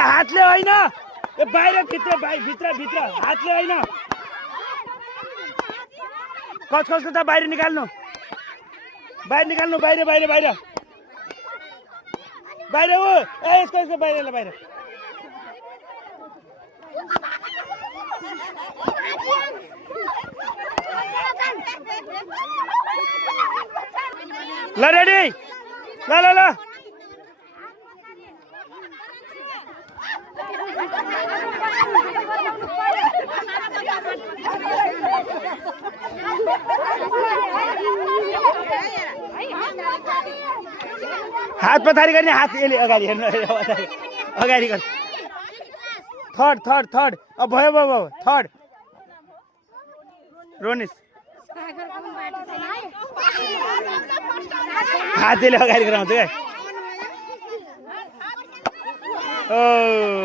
हातले होइन बाहिर भित्र भित्र भित्र हातले होइन कचकचको त बाहिर निकाल्नु बाहिर बाहिर बाहिर बाहिर बाहिर हो ए यसको बाहिर बाहिर ल रेडी ल ल ल हात पछाडि गर्ने हात यसले अगाडि हेर्नु अगाडि गर्नु थर्ड थर्ड थर्ड अब भयो भयो भयो थर्ड रोनिस हातले अगाडि गराउँछ क्या ओ